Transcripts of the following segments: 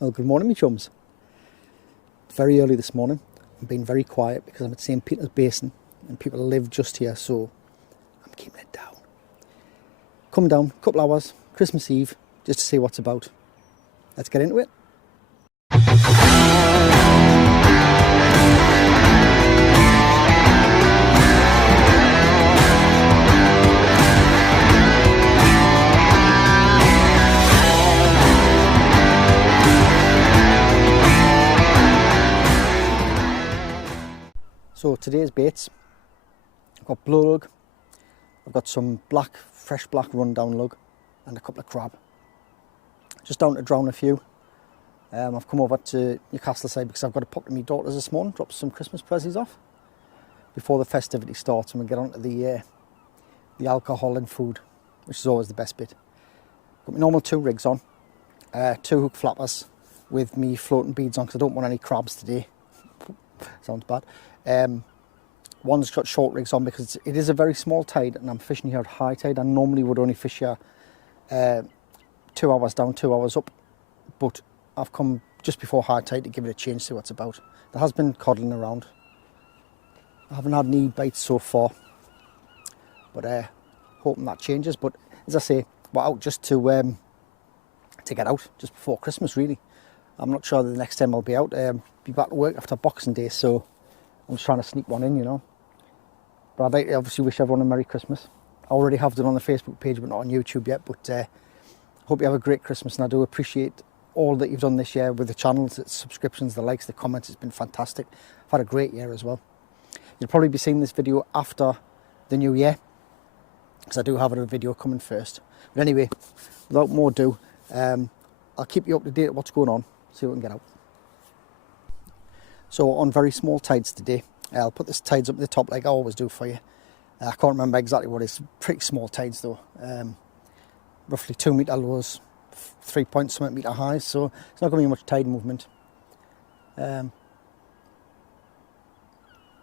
Well, good morning, me chums. It's very early this morning. I'm being very quiet because I'm at St. Peter's Basin and people live just here, so I'm keeping it down. Come down, couple hours, Christmas Eve, just to see what's about. Let's get into it. So today's baits, I've got blow lug, I've got some fresh black rundown lug and a couple of crab. Just down to drown a few. I've come over to Newcastle side because I've got to pop to my daughters this morning, drop some Christmas presents off before the festivity starts and we get on to the alcohol and food, which is always the best bit. Got my normal 2 rigs on, 2 hook flappers with me floating beads on because I don't want any crabs today. Sounds bad. One's got short rigs on because it is a very small tide and I'm fishing here at high tide. I normally would only fish here 2 hours down, 2 hours up, but I've come just before high tide to give it a change, see what it's about. There has been codling around. I haven't had any bites so far, but hoping that changes. But as I say, we're out just to get out just before Christmas really. I'm not sure the next time I'll be out. Be back to work after Boxing Day, so I'm just trying to sneak one in, you know. But I'd like to obviously wish everyone a Merry Christmas. I already have done on the Facebook page, but not on YouTube yet. But hope you have a great Christmas, and I do appreciate all that you've done this year with the channels, the subscriptions, the likes, the comments. It's been fantastic. I've had a great year as well. You'll probably be seeing this video after the new year, because I do have a video coming first. But anyway, without more ado, I'll keep you up to date with what's going on, see what we can get out. So on very small tides today, I'll put this tides up at the top like I always do for you. I can't remember exactly what it is, pretty small tides though. Roughly 2 metre lows, 3 point something metre highs, so it's not going to be much tide movement. But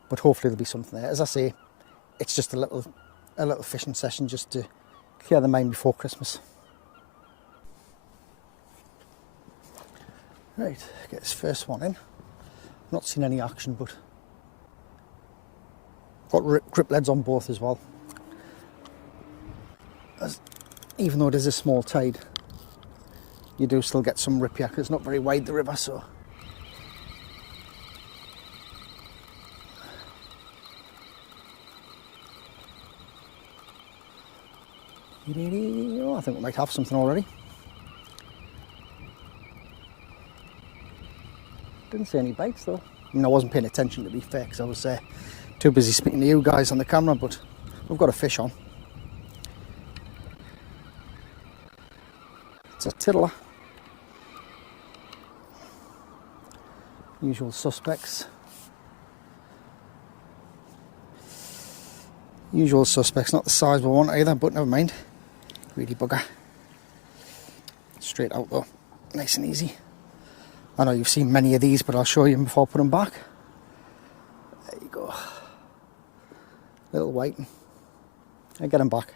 hopefully there'll be something there. As I say, it's just a little fishing session just to clear the mind before Christmas. Right, get this first one in. Not seen any action, but got grip leads on both as well. Even though it is a small tide, you do still get some rip here because it's not very wide, the river, so. Oh, I think we might have something already. Didn't see any bites though. I mean, I wasn't paying attention to be fair because I was too busy speaking to you guys on the camera, but we've got a fish on. It's a tiddler. Usual suspects. Usual suspects, not the size we want either, but never mind. Greedy bugger. Straight out though, nice and easy. I know you've seen many of these, but I'll show you them before I put them back. There you go. Little white. I get them back.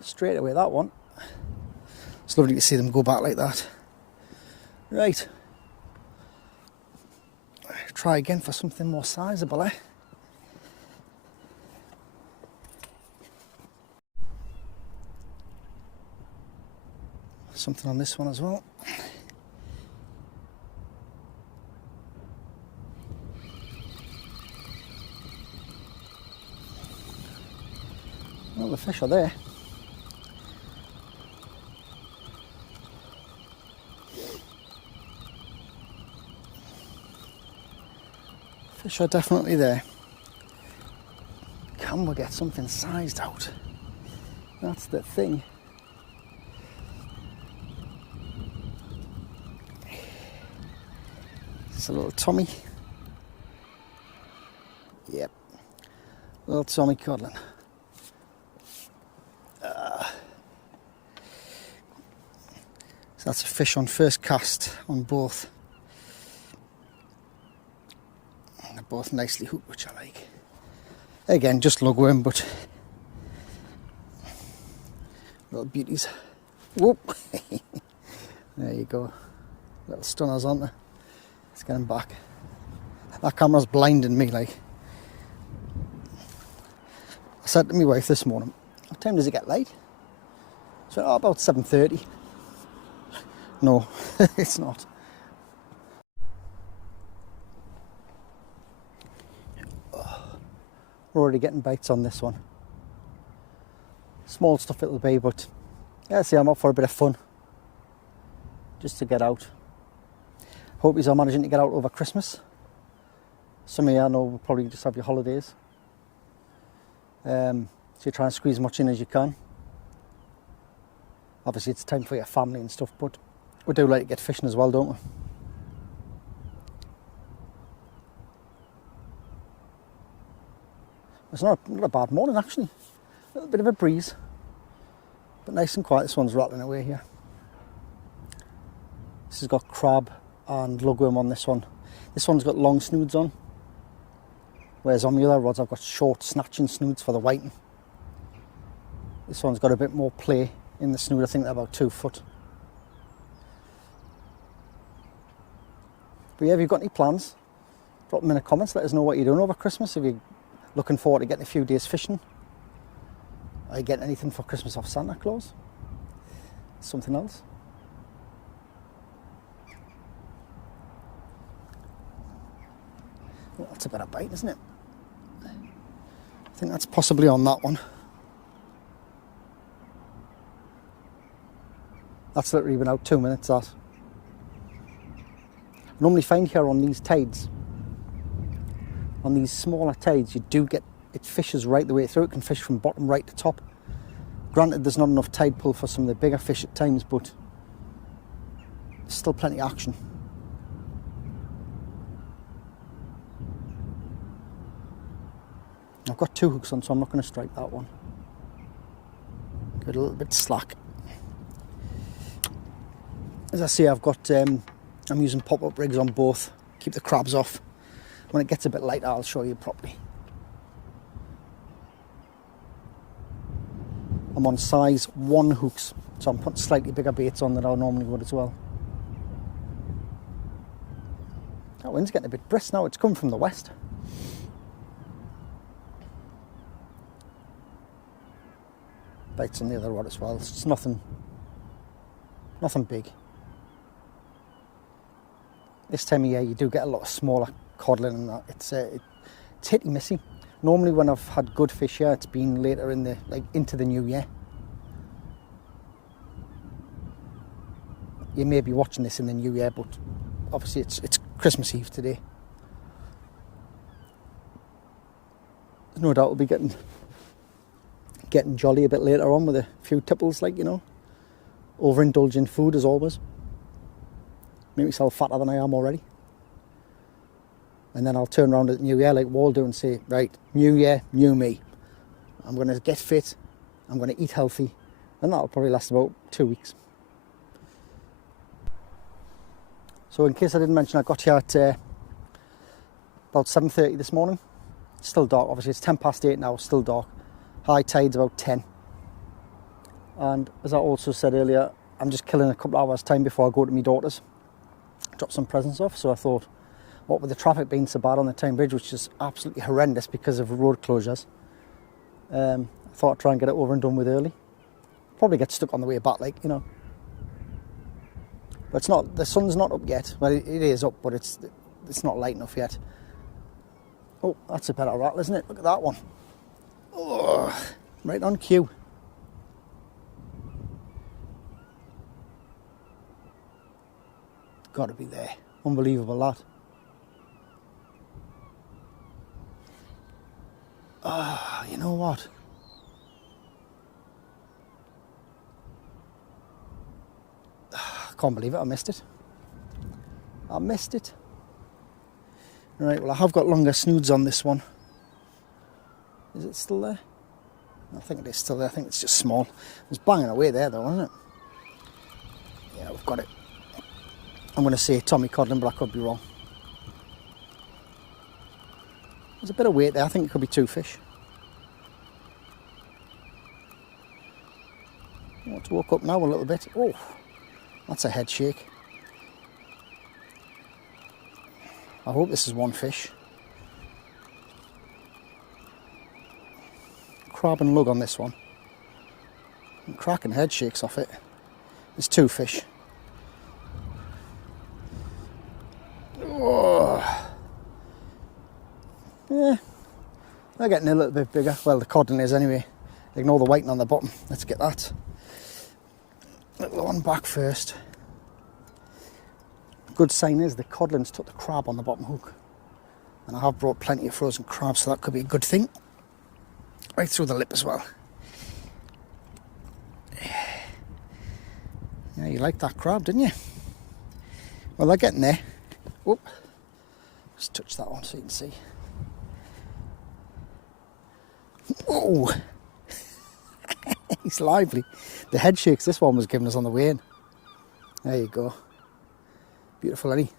Straight away that one. It's lovely to see them go back like that. Right. Try again for something more sizable, eh? Something on this one as well. Well, the fish are there. Fish are definitely there. Can we get something sized out? That's the thing. It's a little Tommy. Yep. Little Tyne Codling. So that's a fish on first cast on both. And they're both nicely hooked, which I like. Again, just lugworm, but Little beauties. Whoop! There you go. Little stunners, aren't they? Let's get them back. That camera's blinding me, like. I said to my wife this morning, what time does it get light? So, oh, about 7:30. No, it's not. We're already getting bites on this one. Small stuff it'll be, but yeah, see, I'm up for a bit of fun. Just to get out. Hope you're managing to get out over Christmas. Some of you I know will probably just have your holidays. So you try and squeeze as much in as you can. Obviously it's time for your family and stuff, but we do like to get fishing as well, don't we? It's not a bad morning actually. A little bit of a breeze, but nice and quiet. This one's rattling away here. This has got crab and lugworm on this one. This one's got long snoods on, whereas on the other rods I've got short snatching snoods for the whiting. This one's got a bit more play in the snood. I think they're about 2 foot. But yeah, if you've got any plans, drop them in the comments. Let us know what you're doing over Christmas. If you're looking forward to getting a few days fishing. Are you getting anything for Christmas off Santa Claus? Something else? Oh, that's a better bite, isn't it? I think that's possibly on that one. That's literally been out 2 minutes, that. I normally find here on these tides, on these smaller tides, you do get, it fishes right the way through. It can fish from bottom right to top. Granted, there's not enough tide pull for some of the bigger fish at times, but there's still plenty of action. I've got 2 hooks on, so I'm not going to strike that one. Give it a little bit slack. As I say, I've got, I'm using pop-up rigs on both. Keep the crabs off. When it gets a bit lighter, I'll show you properly. I'm on size 1 hooks, so I'm putting slightly bigger baits on than I normally would as well. That wind's getting a bit brisk now. It's coming from the west. Bites on the other rod as well. It's just nothing big. This time of year you do get a lot of smaller codling and that. It's hit and missy. Normally when I've had good fish here, it's been later in the, like, into the new year. You may be watching this in the new year, but obviously it's Christmas Eve today. There's no doubt we'll be getting jolly a bit later on with a few tipples, like, you know. Overindulging food as always. Make myself fatter than I am already. And then I'll turn around at the new year like Waldo and say, right, new year, new me. I'm going to get fit, I'm going to eat healthy, and that'll probably last about 2 weeks. So in case I didn't mention, I got here at about 7:30 this morning. It's still dark, obviously it's 8:10 now, still dark. High tide's about 10. And as I also said earlier, I'm just killing a couple of hours time before I go to my daughter's. Drop some presents off, so I thought, what with the traffic being so bad on the Tyne Bridge, which is absolutely horrendous because of road closures, I thought I'd try and get it over and done with early. Probably get stuck on the way back, like, you know. But it's not, the sun's not up yet. Well, it is up, but it's not light enough yet. Oh, that's a better rattle, isn't it? Look at that one. Oh, right on cue. Got to be there. Unbelievable, that. Ah, you know what? I can't believe it, I missed it. I missed it. Right, well, I have got longer snoods on this one. Is it still there? I think it is still there. I think it's just small. It was banging away there though, wasn't it? Yeah, we've got it. I'm going to say Tyne Codling, but I could be wrong. There's a bit of weight there. I think it could be 2 fish. Let's walk up now a little bit. Oh, that's a head shake. I hope this is one fish. Crab and lug on this one. And cracking head shakes off it. There's 2 fish. Oh. Yeah, they're getting a little bit bigger. Well, the codling is anyway. Ignore the whiting on the bottom. Let's get that little one back first. Good sign is the codlings took the crab on the bottom hook. And I have brought plenty of frozen crabs, so that could be a good thing. Right through the lip as well. Yeah, you like that crab, didn't you? Well, they're getting there. Whoop. Just touch that one so you can see. Oh! He's lively. The head shakes this one was giving us on the way in. There you go. Beautiful, isn't he?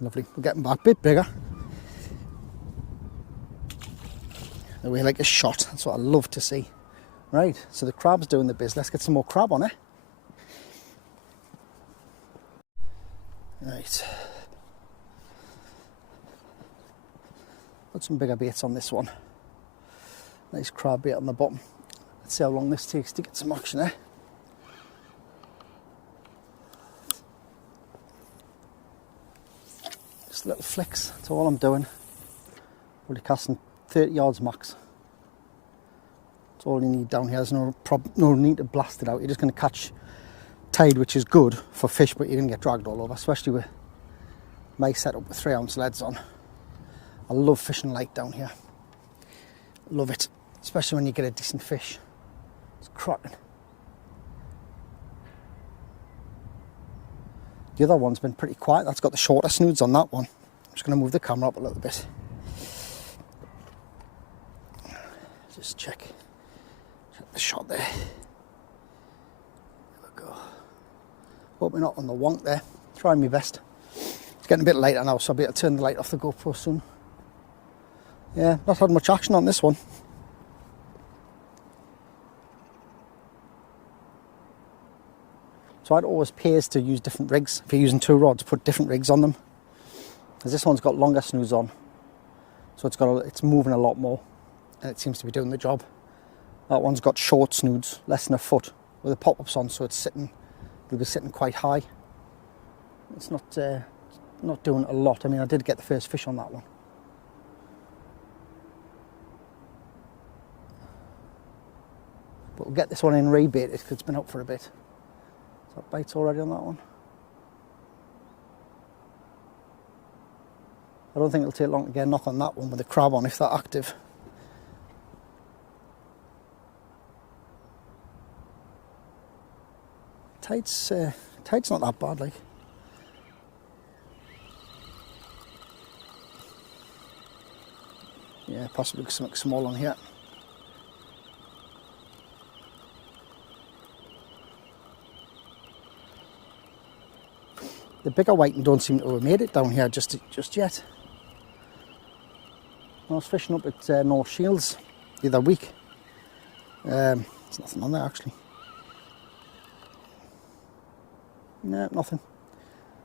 Lovely. We're getting back a bit bigger. The way like a shot. That's what I love to see. Right, so the crab's doing the biz. Let's get some more crab on it. Right. Put some bigger baits on this one. Nice crab bait on the bottom. Let's see how long this takes to get some action there. Just little flicks, that's all I'm doing. Only casting 30 yards max. That's all you need down here. There's no need to blast it out. You're just going to catch tide, which is good for fish, but you're going to get dragged all over, especially with my setup with 3-ounce leads on. I love fishing light down here. Love it, especially when you get a decent fish. It's cracking. The other one's been pretty quiet. That's got the shorter snoods on that one. I'm just going to move the camera up a little bit. Just check the shot there. There we go. Hope we're not on the wonk there. Trying my best. It's getting a bit later now, so I'll be able to turn the light off the GoPro soon. Yeah, not had much action on this one. So it always pays to use different rigs. If you're using 2 rods, put different rigs on them. Because this one's got longer snoods on, so it's moving a lot more, and it seems to be doing the job. That one's got short snoods, less than a foot, with the pop-ups on, so it'll be sitting quite high. It's not doing a lot. I mean, I did get the first fish on that one. But we'll get this one in rebaited because it's been up for a bit. Is that bites already on that one? I don't think it'll take long to get a knock on that one with the crab on if they're active. Tide's not that bad, like. Yeah, possibly something small on here. The bigger whiting don't seem to have made it down here just yet. I was fishing up at North Shields the other week. There's nothing on there actually. No, nothing.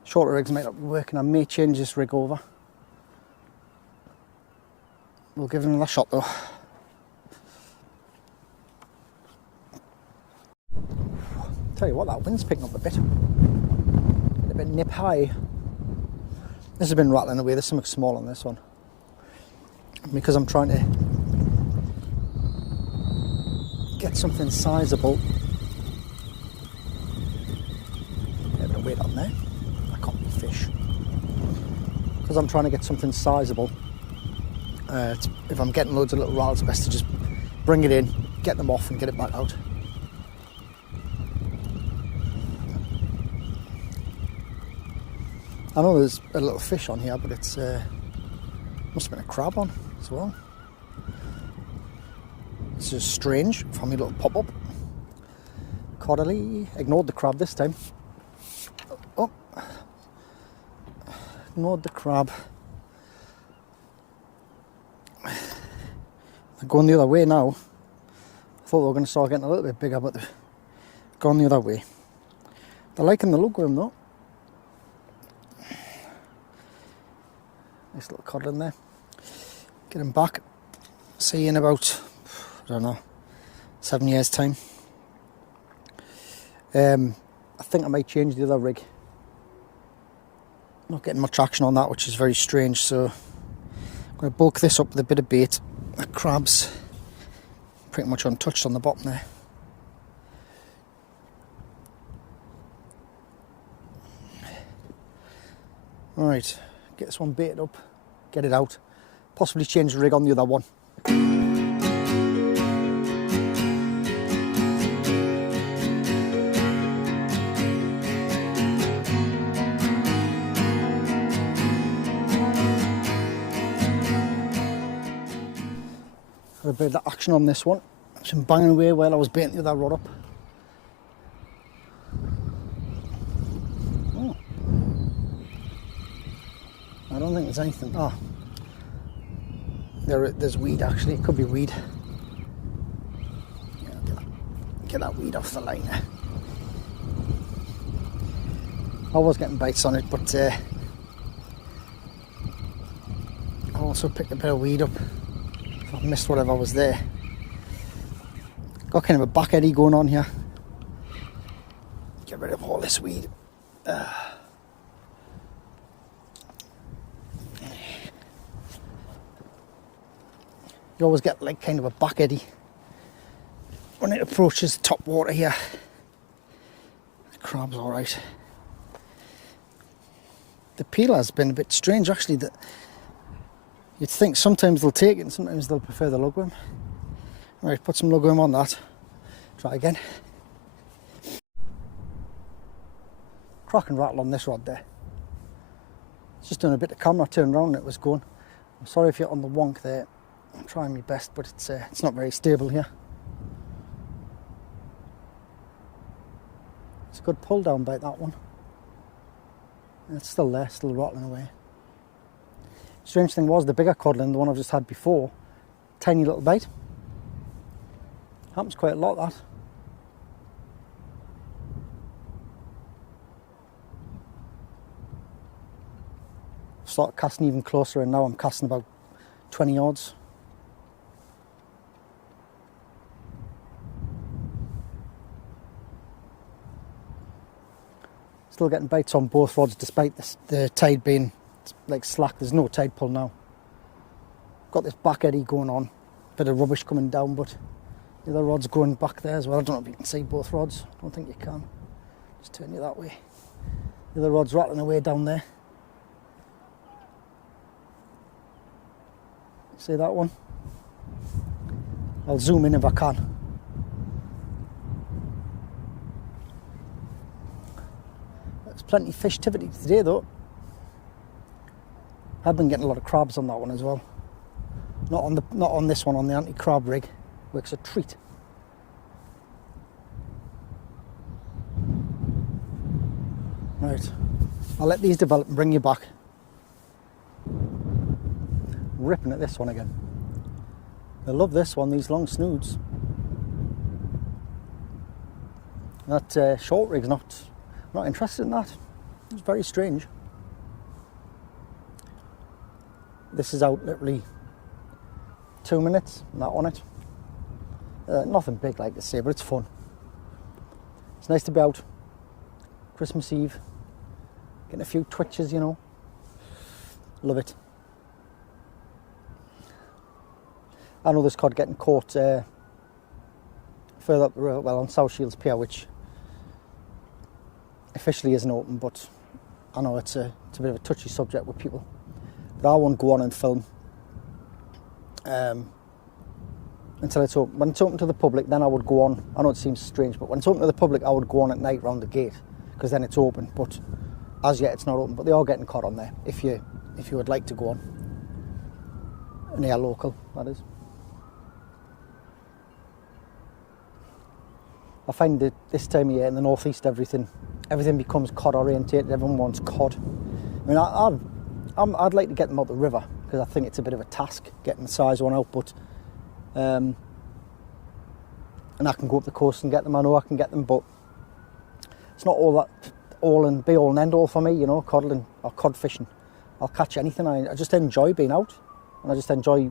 Shorter rigs might not be working. I may change this rig over. We'll give it another shot though. Tell you what, that wind's picking up a bit. A bit nip high. This has been rattling away. There's something small on this one. Because I'm trying to get something sizable. A bit of weight on there. That can't be fish. Because I'm trying to get something sizable. If I'm getting loads of little rattles, it's best to just bring it in, get them off and get it back out. I know there's a little fish on here, but it's must have been a crab on as well. This is strange for me, little pop-up. Codling. Ignored the crab this time. Oh, ignored the crab. I'm going the other way now. I thought they were going to start getting a little bit bigger, but they've gone the other way. They're liking the look of them though. Nice little codling there. Get him back. See you in about, I don't know, 7 years time. I think I might change the other rig. Not getting much action on that, which is very strange, so I'm going to bulk this up with a bit of bait. That crab's pretty much untouched on the bottom there. Alright, get this one baited up, get it out, possibly change the rig on the other one. Got a bit of action on this one. Some banging away while I was baiting the other rod up. Oh. I don't think there's anything. Ah, there's weed actually. It could be weed. Yeah, get that weed off the line there. I was getting bites on it, but I also picked a bit of weed up. I've missed whatever was there. Got kind of a back eddy going on here. Get rid of all this weed. You always get like kind of a back eddy when it approaches top water here. The crab's alright. The peel has been a bit strange actually. That you'd think sometimes they'll take it and sometimes they'll prefer the lugworm. Right, put some lugworm on that. Try again. Crack and rattle on this rod there. It's just doing a bit of camera turn around and it was going. I'm sorry if you're on the wonk there. I'm trying my best, but it's not very stable here. It's a good pull down bite, that one. And it's still there, still rattling away. Strange thing was, the bigger codling, the one I've just had before, tiny little bite. Happens quite a lot, that. Start casting even closer, and now I'm casting about 20 yards. Still getting bites on both rods despite the tide being like slack. There's no tide pull now. Got this back eddy going on, bit of rubbish coming down, but the other rod's going back there as well. I don't know if you can see both rods. I don't think you can. Just turn you that way. The other rod's rattling away down there. See that one? I'll zoom in if I can. There's plenty of fish activity today though. I've been getting a lot of crabs on that one as well. Not on this one, on the anti-crab rig. Works a treat. Right, I'll let these develop and bring you back. Ripping at this one again. I love this one, these long snoods. That short rig's not interested in that. It's very strange. This is out literally 2 minutes, not on it. Nothing big like to say, but it's fun. It's nice to be out Christmas Eve, getting a few twitches, you know. Love it. I know this cod getting caught further up the river, well, on South Shields Pier, which officially isn't open, but I know it's a bit of a touchy subject with people. But I won't go on and film until it's open. When it's open to the public, then I would go on. I know it seems strange, but when it's open to the public, I would go on at night round the gate, because then it's open. But as yet, it's not open. But they are getting caught on there. If you would like to go on, and they are local, that is. I find that this time of year in the northeast, everything becomes cod orientated. Everyone wants cod. I mean, I'd like to get them out the river, because I think it's a bit of a task getting the size one out. But and I can go up the coast and get them. I know I can get them, but it's not all that all and be all and end all for me, you know, codling or cod fishing. I'll catch anything. I just enjoy being out, and I just enjoy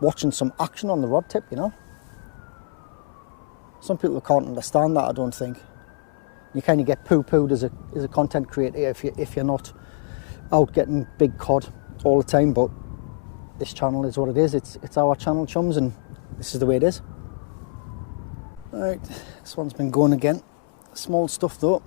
watching some action on the rod tip, you know. Some people can't understand that, I don't think. You kind of get poo-pooed as a content creator if you're not out getting big cod all the time, but this channel is what it is. It's our channel, chums, and this is the way it is. Right, this one's been going again. Small stuff though.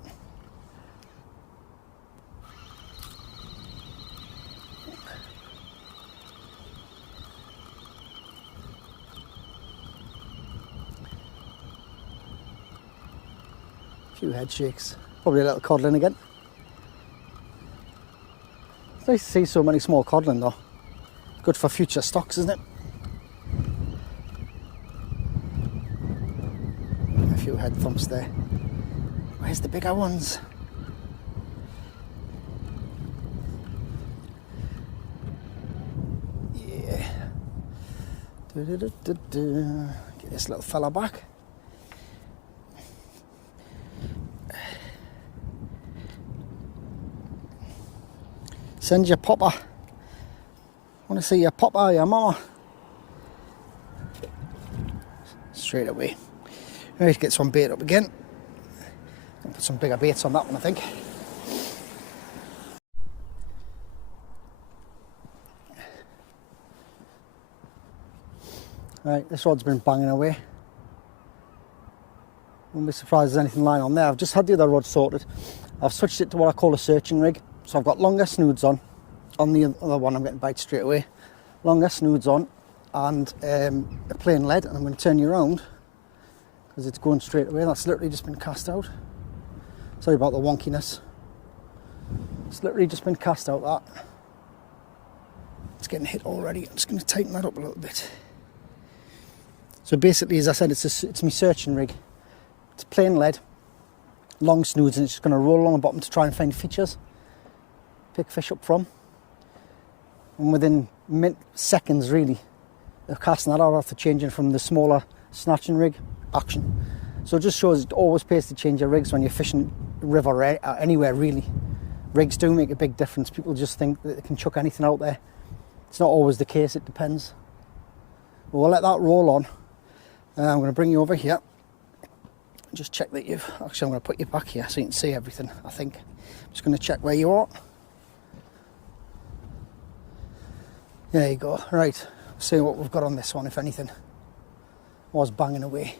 A few head shakes. Probably a little codling again. It's nice to see so many small codling though. Good for future stocks, isn't it? A few head thumps there. Where's the bigger ones? Yeah. Get this little fella back. Send your popper. Want to see your popper, your mama. Straight away. Right, get some bait up again. I'll put some bigger baits on that one, I think. Right, this rod's been banging away. Won't be surprised there's anything lying on there. I've just had the other rod sorted. I've switched it to what I call a searching rig. So I've got longer snoods on the other one I'm getting bites straight away. Longer snoods on and a plain lead, and I'm going to turn you around because it's going straight away. That's literally just been cast out. Sorry about the wonkiness. It's literally just been cast out, that. It's getting hit already. I'm just going to tighten that up a little bit. So basically, as I said, it's my searching rig. It's plain lead, long snoods, and it's just going to roll along the bottom to try and find features. Pick fish up from, and within seconds really of casting that out after changing from the smaller snatching rig action. So it just shows it always pays to change your rigs when you're fishing river or anywhere really. Rigs do make a big difference. People just think that they can chuck anything out there. It's not always the case, it depends. But we'll let that roll on. I'm going to bring you over here. Just check that you've, actually I'm going to put you back here so you can see everything, I think. I'm just going to check where you are. There you go. Right, see what we've got on this one, if anything. Was banging away.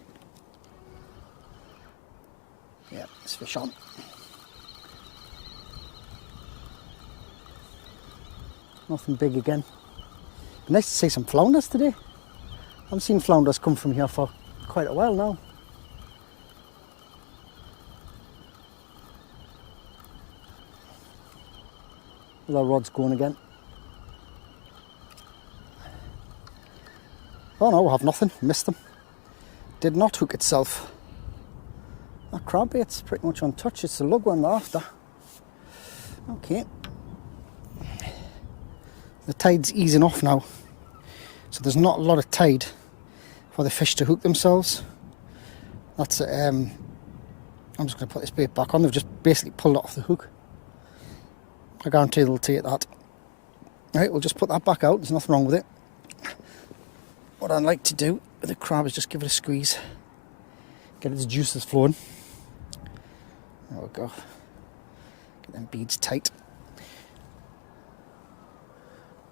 Yeah, it's fish on. Nothing big again. Nice to see some flounders today. I haven't seen flounders come from here for quite a while now. The rod's going again. Oh no, I have nothing. Missed them. Did not hook itself. That crab bait's pretty much untouched. It's the lug one after. Okay. The tide's easing off now, so there's not a lot of tide for the fish to hook themselves. That's I'm just going to put this bait back on. They've just basically pulled it off the hook. I guarantee they'll take that. Right, we'll just put that back out. There's nothing wrong with it. What I'd like to do with the crab is just give it a squeeze, get its juices flowing. There we go. Get them beads tight.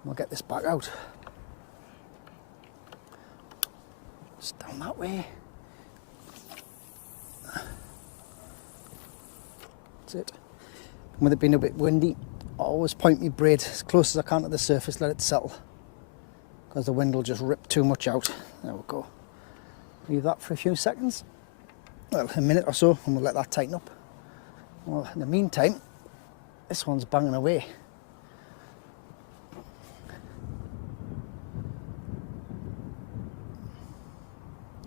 We'll get this back out. Just down that way. That's it. And with it being a bit windy, I always point my braid as close as I can to the surface, let it settle, because the wind will just rip too much out. There we go. Leave that for a few seconds, well, a minute or so, and we'll let that tighten up. Well, in the meantime, this one's banging away.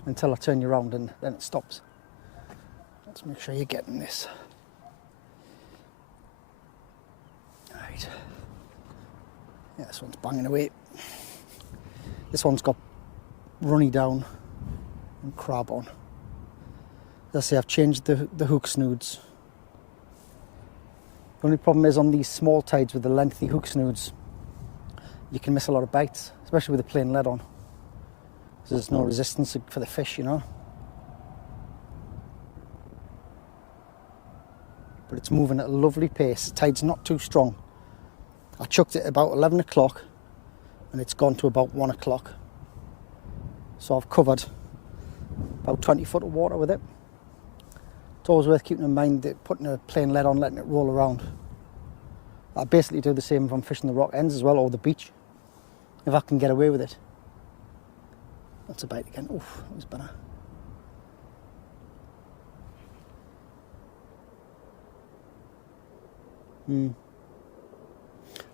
Until I turn you around and then it stops. Let's make sure you're getting this. Right. Yeah, this one's banging away. This one's got runny down and crab on. As I say, I've changed the hook snoods. The only problem is on these small tides with the lengthy hook snoods, you can miss a lot of bites, especially with the plain lead on. There's no resistance for the fish, you know. But it's moving at a lovely pace. The tide's not too strong. I chucked it about 11 o'clock and it's gone to about 1 o'clock. So I've covered about 20 foot of water with it. It's always worth keeping in mind that putting a plain lead on, letting it roll around. I basically do the same if I'm fishing the rock ends as well, or the beach, if I can get away with it. That's a bite again. Oof, that was better. I'm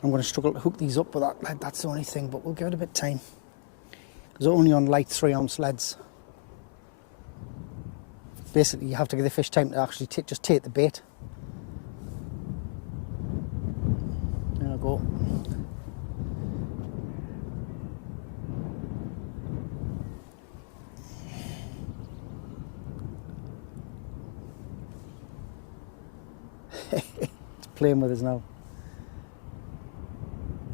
going to struggle to hook these up with that lead, that's the only thing, but we'll give it a bit of time. Because they're only on light 3-ounce leads. Basically, you have to give the fish time to actually just take the bait. There we go. It's playing with us now.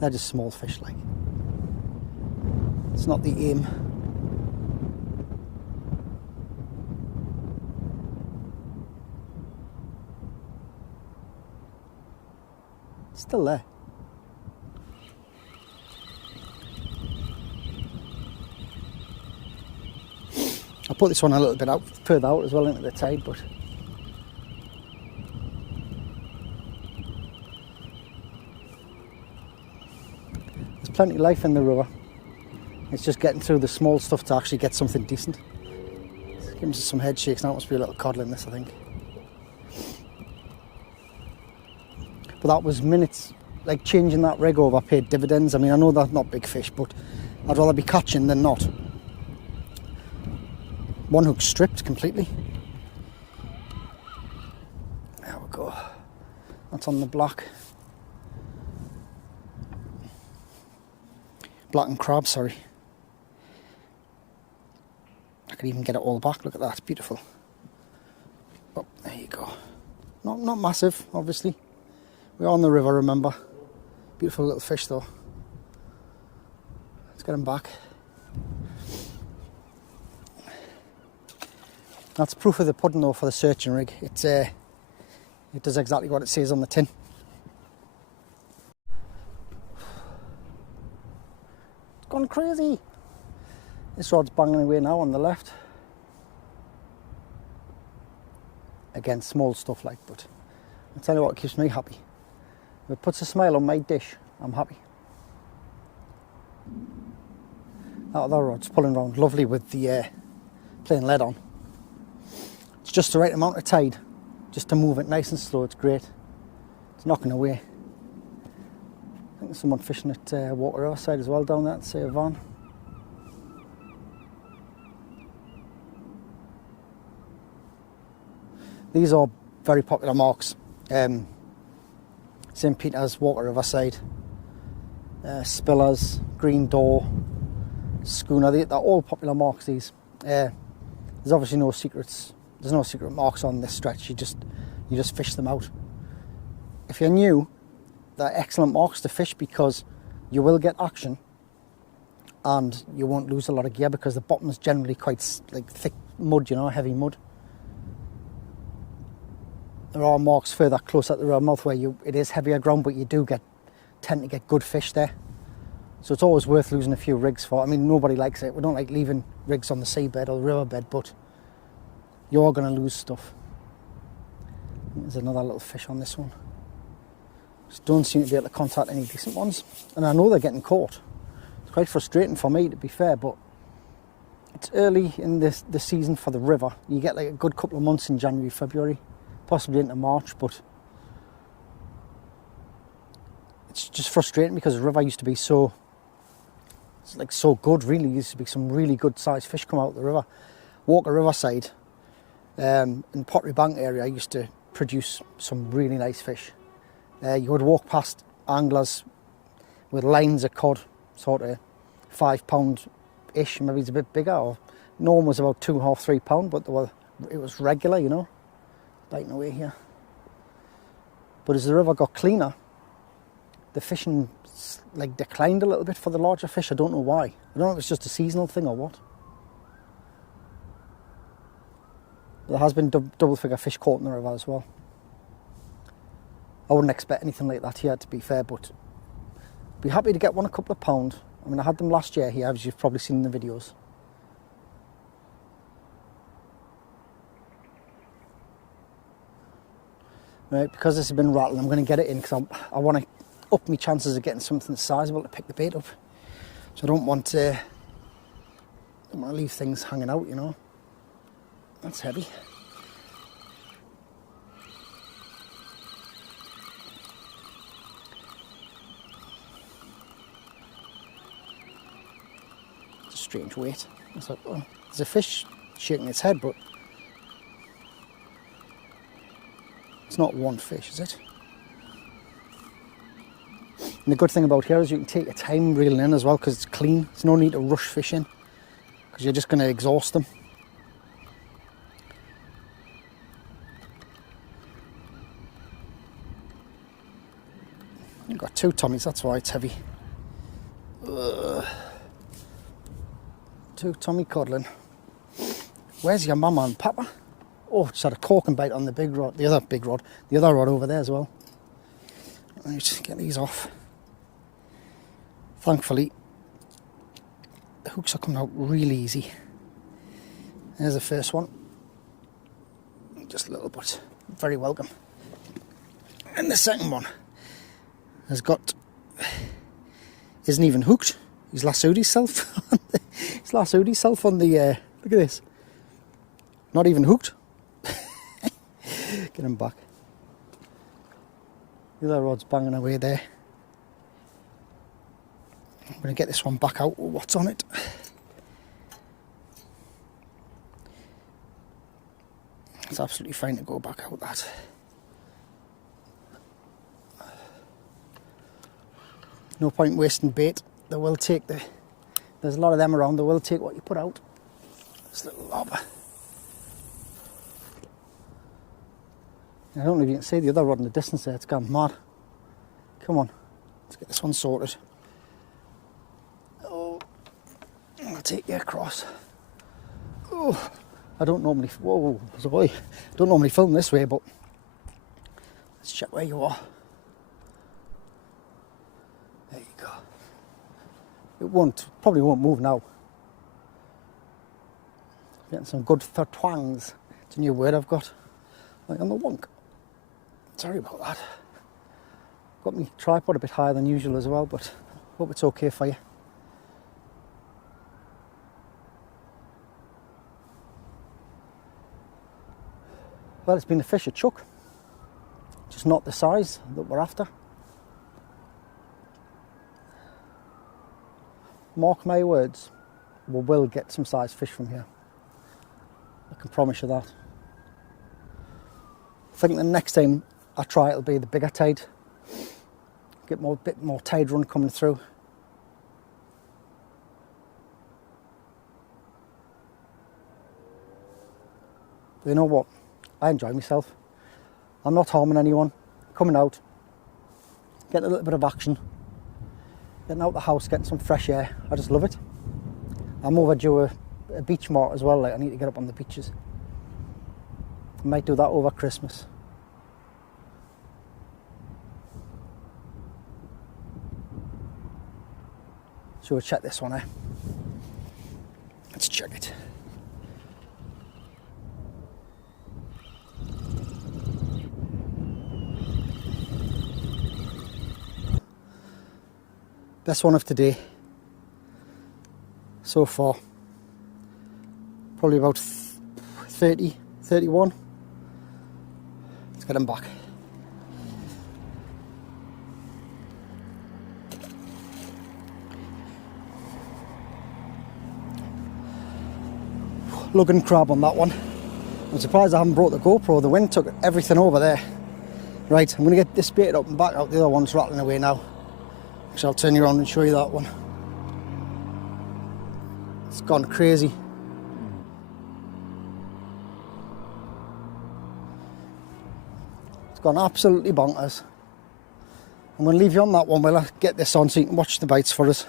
They're just small fish, like. It's not the aim. It's still there. I put this one a little bit out, further out as well into the tide, but there's plenty of life in the river. It's just getting through the small stuff to actually get something decent. It's giving us some head shakes now. It must be a little codling in this, I think. But that was minutes, like changing that rig over paid dividends. I mean, I know that's not big fish, but I'd rather be catching than not. One hook stripped completely. There we go. That's on the black. Black and crab, sorry. I could even get it all back. Look at that, it's beautiful. Oh, there you go. Not massive, obviously. We're on the river, remember. Beautiful little fish, though. Let's get him back. That's proof of the pudding, though, for the searching rig. It does exactly what it says on the tin. It's gone crazy. This rod's banging away now on the left. Again, small stuff like, but I'll tell you what keeps me happy. If it puts a smile on my dish, I'm happy. That other rod's pulling around lovely with the plain lead on. It's just the right amount of tide, just to move it nice and slow. It's great. It's knocking away. I think there's someone fishing at Riverside as well down there, say a van. These are very popular marks. St. Peter's, Riverside, Spillers, Green Door, Schooner. They're all popular marks, these. There's obviously no secrets. There's no secret marks on this stretch. You just fish them out. If you're new, they're excellent marks to fish because you will get action and you won't lose a lot of gear because the bottom is generally quite like thick mud, you know, heavy mud. There are marks further close at the river mouth where it is heavier ground, but you tend to get good fish there. So it's always worth losing a few rigs for. I mean, nobody likes it. We don't like leaving rigs on the seabed or the riverbed, but you're going to lose stuff. There's another little fish on this one. Just don't seem to be able to contact any decent ones. And I know they're getting caught. It's quite frustrating for me, to be fair, but it's early in the season for the river. You get like a good couple of months in January, February, possibly into March, but it's just frustrating because the river used to be so good, really. Used to be some really good sized fish come out of the river. Riverside, in Pottery Bank area, used to produce some really nice fish. You would walk past anglers with lines of cod, sort of £5-ish, maybe it's a bit bigger, or norm was about £2.5–3, but they were was regular, you know, biting away here. But as the river got cleaner, the fishing like declined a little bit for the larger fish. I don't know why. I don't know if it's just a seasonal thing or what. But there has been double figure fish caught in the river as well. I wouldn't expect anything like that here, to be fair, but be happy to get one a couple of pound. I mean, I had them last year here, as you've probably seen in the videos. Right, because this has been rattling, I'm going to get it in because I want to up my chances of getting something sizable to pick the bait up. So I don't want to leave things hanging out, you know. That's heavy. It's a strange weight. It's like, oh, there's a fish shaking its head, but it's not one fish, is it? And the good thing about here is you can take your time reeling in as well because it's clean. There's no need to rush fish in because you're just going to exhaust them. I've got 2 Tommies, that's why it's heavy. 2 Tyne Codling. Where's your mama and papa? Oh, just had a corking bite on the big rod, the other rod over there as well. Let me just get these off. Thankfully, the hooks are coming out really easy. There's the first one. Just a little bit, very welcome. And the second one has got, isn't even hooked. He's lassoed himself. He's lassoed himself on the, look at this. Not even hooked. Get him back. The other rod's banging away there. I'm going to get this one back out with what's on it. It's absolutely fine to go back out that. No point wasting bait. They will take there's a lot of them around, they will take what you put out. This little lobber. I don't know if you can see the other rod in the distance there, it's gone mad. Come on, let's get this one sorted. Oh, I'll take you across. Oh, I don't normally, whoa, sorry. I don't normally film this way, but let's check where you are. There you go. It probably won't move now. Getting some good twangs. It's a new word I've got. Like on the wonk. Sorry about that. Got my tripod a bit higher than usual as well, but hope it's okay for you. Well, it's been a fish a chuck. Just not the size that we're after. Mark my words, we will get some size fish from here. I can promise you that. I think the next time I try it'll be the bigger tide. Get a bit more tide run coming through. But you know what? I enjoy myself. I'm not harming anyone. Coming out, getting a little bit of action, getting out the house, getting some fresh air. I just love it. I'm overdue a beach mart as well. Like I need to get up on the beaches. I might do that over Christmas. So we'll check this one out. Let's check it. Best one of today so far. Probably about 30, 31. Let's get him back. Lugging crab on that one. I'm surprised I haven't brought the GoPro. The wind took everything over there. Right, I'm going to get this bait up and back out. The other one's rattling away now. So I'll turn you around and show you that one. It's gone crazy. It's gone absolutely bonkers. I'm going to leave you on that one while I get this on so you can watch the bites for us.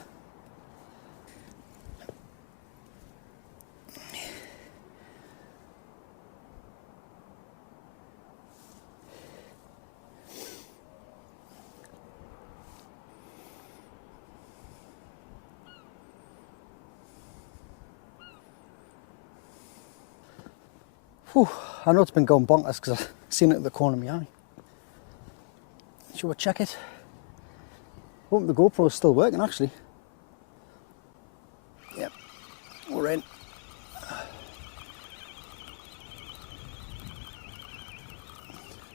Whew, I know it's been going bonkers because I've seen it at the corner of my eye. Shall we check it? Hope the GoPro's still working actually. Yep, we're in.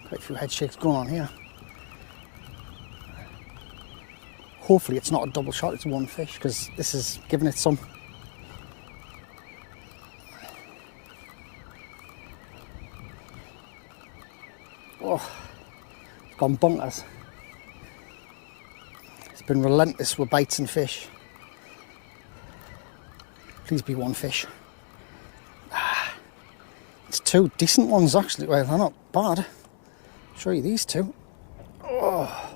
Quite a few head shakes going on here. Hopefully it's not a double shot, it's one fish, because this is giving it some. Oh, it's gone bonkers. It's been relentless with bites and fish. Please be one fish. It's two decent ones actually. Well, they're not bad. I'll show you these two. Oh.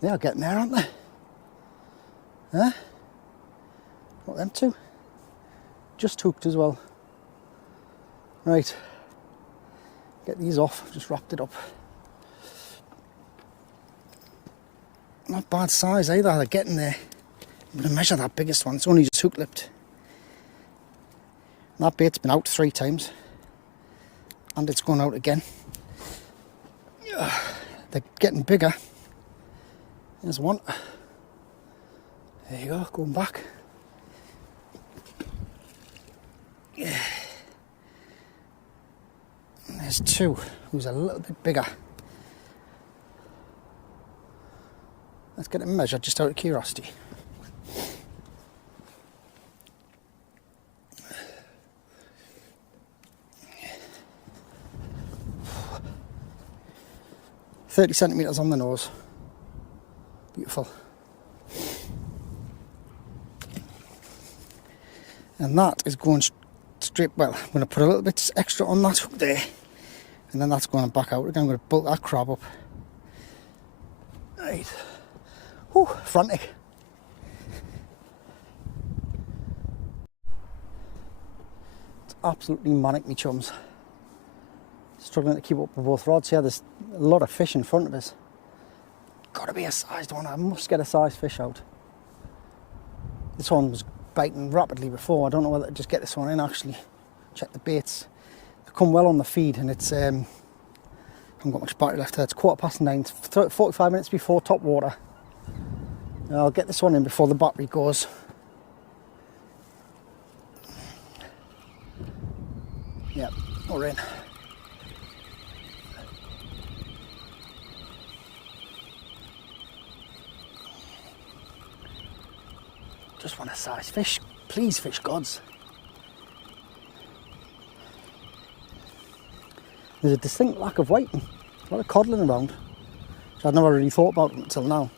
They are getting there, aren't they? Huh? What, them two? Just hooked as well. Right. Get these off. I've just wrapped it up. Not bad size either. They're getting there. I'm going to measure that biggest one. It's only just hook lipped. That bait's been out 3 times. And it's going out again. They're getting bigger. There's one. There you go, going back. Yeah. And there's two, who's a little bit bigger. Let's get it measured just out of curiosity. $30cm on the nose. Beautiful. And that is going straight, well, I'm going to put a little bit extra on that hook there. And then that's going back out again. I'm going to bulk that crab up. Right. Whew, frantic. It's absolutely manic, me chums. Struggling to keep up with both rods here. There's a lot of fish in front of us. Got to be a sized one. I must get a sized fish out. This one was biting rapidly before. I don't know whether to just get this one in actually. Check the baits. They come well on the feed, and it's I haven't got much battery left there. It's 9:15. It's 45 minutes before top water. And I'll get this one in before the battery goes. Yep, we're in. Just want a size fish. Please, fish gods. There's a distinct lack of whiting. A lot of codling around, which I'd never really thought about until now.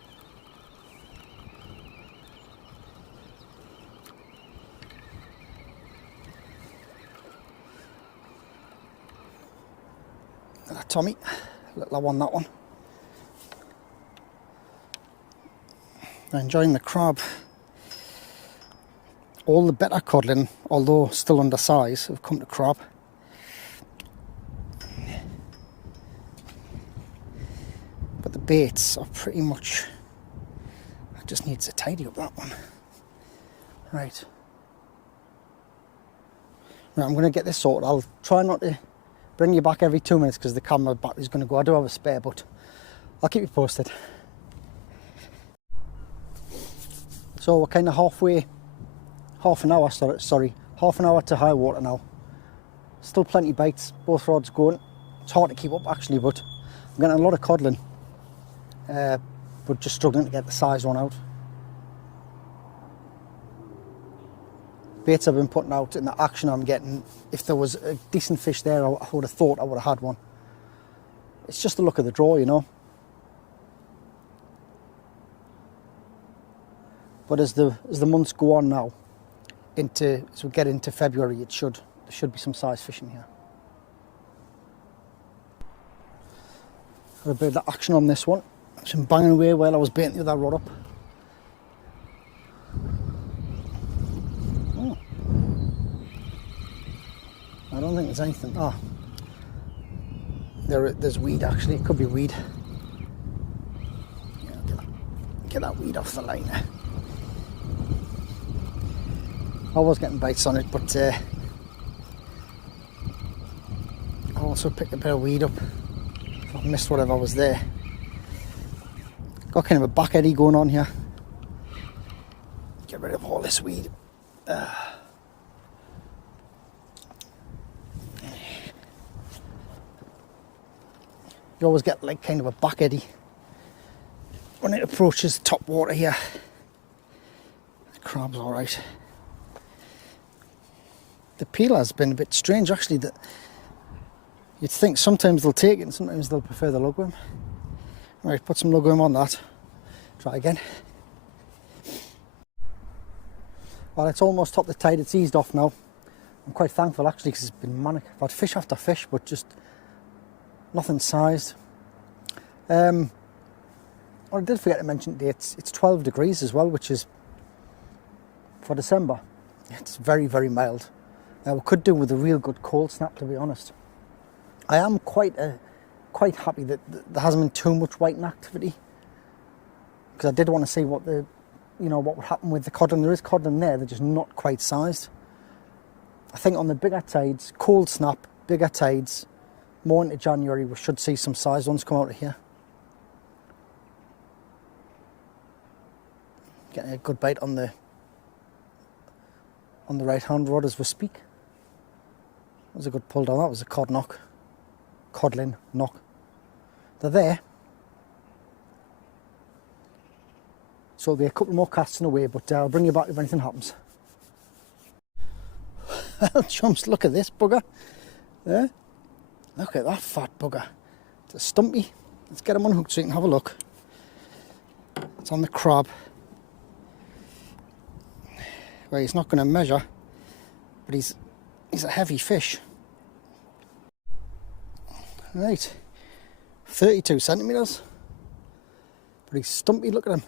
Tommy, little one, that one. I'm enjoying the crab. All the better codling, although still undersized, have come to crab. But the baits are pretty much, I just need to tidy up that one. Right. Right, I'm going to get this sorted. I'll try not to bring you back every 2 minutes because the camera battery's going to go. I do have a spare, but I'll keep you posted. So we're kind of halfway, half an hour to high water now. Still plenty of bites, both rods going. It's hard to keep up actually, but I'm getting a lot of codling, but just struggling to get the size one out. Baits I've been putting out and the action I'm getting, if there was a decent fish there, I would have thought I would have had one. It's just the look of the draw, you know. But as the months go on now, as we get into February, there should be some size fish in here. Got a bit of action on this one. Some banging away while I was baiting the other rod up. Oh. I don't think there's anything. Ah, there's weed actually. It could be weed. Yeah, get that weed off the line. I was getting bites on it, but I also picked a bit of weed up. I missed whatever was there. Got kind of a back eddy going on here. Get rid of all this weed. You always get like kind of a back eddy when it approaches top water here. The crab's alright. The peeler's been a bit strange actually, that you'd think sometimes they'll take it and sometimes they'll prefer the lugworm. Right, put some lugworm on that. Try again. Well, it's almost topped the tide, it's eased off now. I'm quite thankful actually because it's been manic. I've had fish after fish, but just nothing sized. Well, I did forget to mention today, it's 12 degrees as well, which is, for December, it's very, very mild. We could do with a real good cold snap, to be honest. I am quite happy that there hasn't been too much whiting activity, because I did want to see what what would happen with the codling. There is codling there, they're just not quite sized. I think on the bigger tides, cold snap, bigger tides, more into January, we should see some sized ones come out of here. Getting a good bite on the right hand rod as we speak. That was a good pull down. That was a codling knock. They're there. So there'll be a couple more casts in a way, but I'll bring you back if anything happens. Well, chumps, look at this bugger. There. Look at that fat bugger. It's a stumpy. Let's get him unhooked so you can have a look. It's on the crab. Well, he's not going to measure, but he's a heavy fish. Right, 32 centimetres. But he's stumpy, look at him.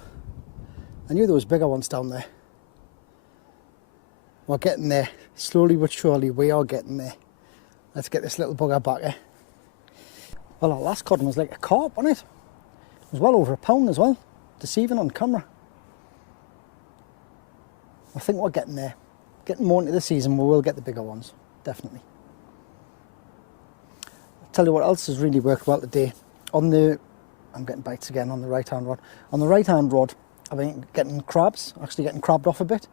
I knew there was bigger ones down there. We're getting there. Slowly but surely, we are getting there. Let's get this little bugger back here. Well, our last codling was like a carp, wasn't it? It was well over £1 as well. Deceiving on camera. I think we're getting there. Getting more into the season, we will get the bigger ones. Definitely. I'll tell you what else has really worked well today. I'm getting bites again on the right hand rod. On the right hand rod, I've been getting crabs, actually getting crabbed off a bit.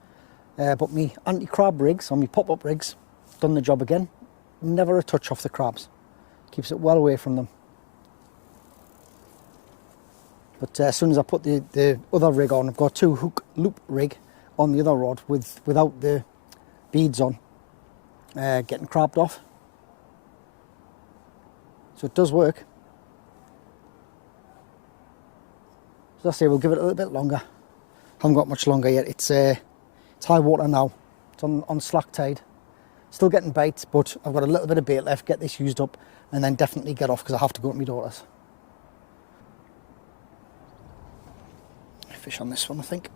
But me anti-crab rigs, or me pop-up rigs, done the job again. Never a touch off the crabs. Keeps it well away from them. But as soon as I put the other rig on, I've got 2 hook loop rig on the other rod without the beads on, getting crabbed off. So it does work. So I say we'll give it a little bit longer. Haven't got much longer yet. It's high water now. It's on slack tide. Still getting bites, but I've got a little bit of bait left. Get this used up and then definitely get off because I have to go with my daughters. Fish on this one, I think.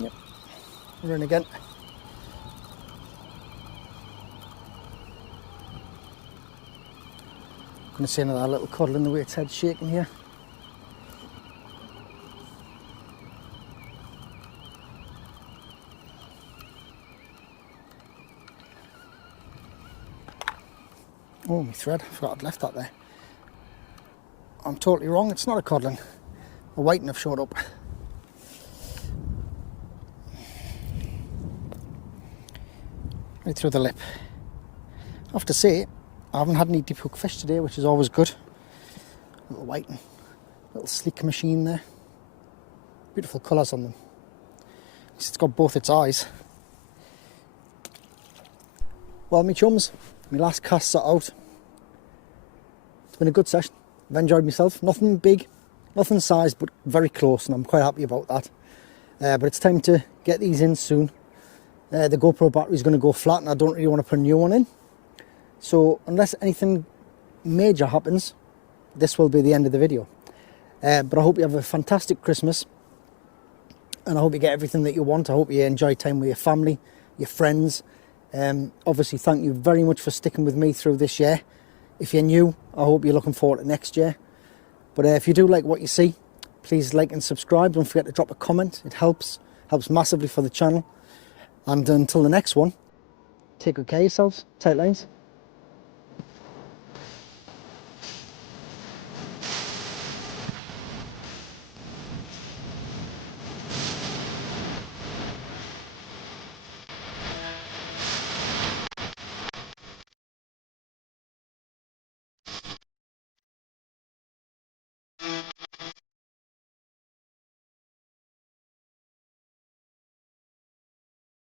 Yep, we're in again. I'm going to see another little codling the way its head's shaking here. Oh, my thread, I forgot I'd left that there. I'm totally wrong, it's not a codling. A whiting have showed up. Right through the lip. I have to say, I haven't had any deep hook fish today, which is always good. Little whiting, little sleek machine there. Beautiful colours on them. It's got both its eyes. Well, me chums, my last casts are out. It's been a good session. I've enjoyed myself. Nothing big, nothing sized, but very close, and I'm quite happy about that. but it's time to get these in soon. The GoPro battery is going to go flat and I don't really want to put a new one in. So unless anything major happens, this will be the end of the video. But I hope you have a fantastic Christmas, and I hope you get everything that you want. I hope you enjoy time with your family, your friends. Obviously, thank you very much for sticking with me through this year. If you're new, I hope you're looking forward to next year. But if you do like what you see, please like and subscribe. Don't forget to drop a comment. It helps massively for the channel. And until the next one, take good care of yourselves. Tight lines.